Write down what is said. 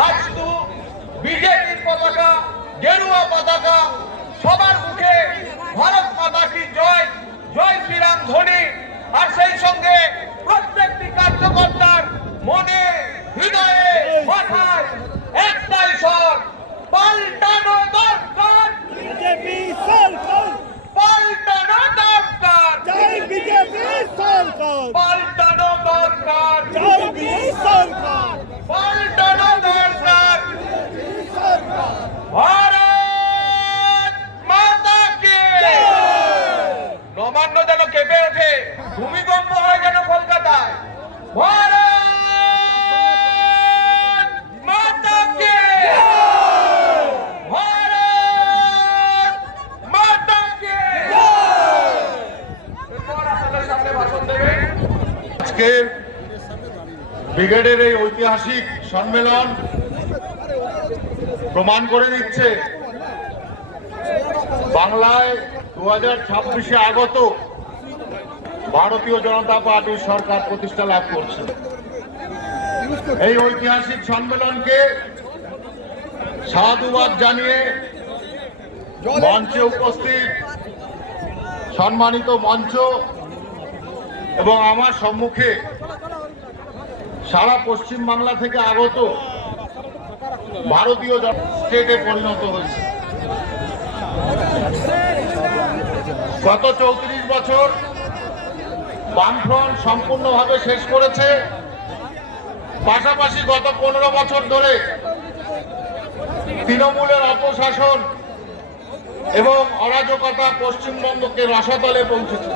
আজ শুধু বিজেপির পতাকা, গেরুয়া পতাকা, সবার মুখে ভারত মাতা কি জয়, জয় শ্রীরাম ধ্বনি, আর সেই সঙ্গে প্রত্যেকটি কার্যকর্তার মনে, হৃদয়ে, মাথায় একটাই স্বর, পাল্টানো দরকার, বিজেপি সরকার, পাল্টানো দরকার, জয় বিজেপি সরকার, পাল্টানো দরকার, জয় বিজেপি সরকার, পাল্টানো দরকার। ভারত মাতা কি নবান্ন যেন কেঁপে ওঠে, ভূমিকম্প হয় যেন কলকাতায়। ভারত মাতা কি, ভারত মাতা কি। এরপর আপনাদের সামনে ভাষণ দেবেন। আজকে ব্রিগেডের এই ঐতিহাসিক সম্মেলন প্রমাণ করে দিচ্ছে বাংলায় 2026-এ আগত ভারতীয় জনতা পার্টির সরকার প্রতিষ্ঠা লাভ করছে। এই ঐতিহাসিক সম্মেলনকে সাধুবাদ জানিয়ে মঞ্চে উপস্থিত সম্মানিত মঞ্চ এবং আমার সম্মুখে সারা পশ্চিম বাংলা থেকে আগত ভারতীয় স্টেটে পরিণত হয়েছে। গত 34 বছর বামফ্রন্ট সম্পূর্ণভাবে শেষ করেছে, পাশাপাশি গত 15 বছর ধরে তৃণমূলের অপশাসন এবং অরাজকতা পশ্চিমবঙ্গকে রসাতলে পৌঁছেছে।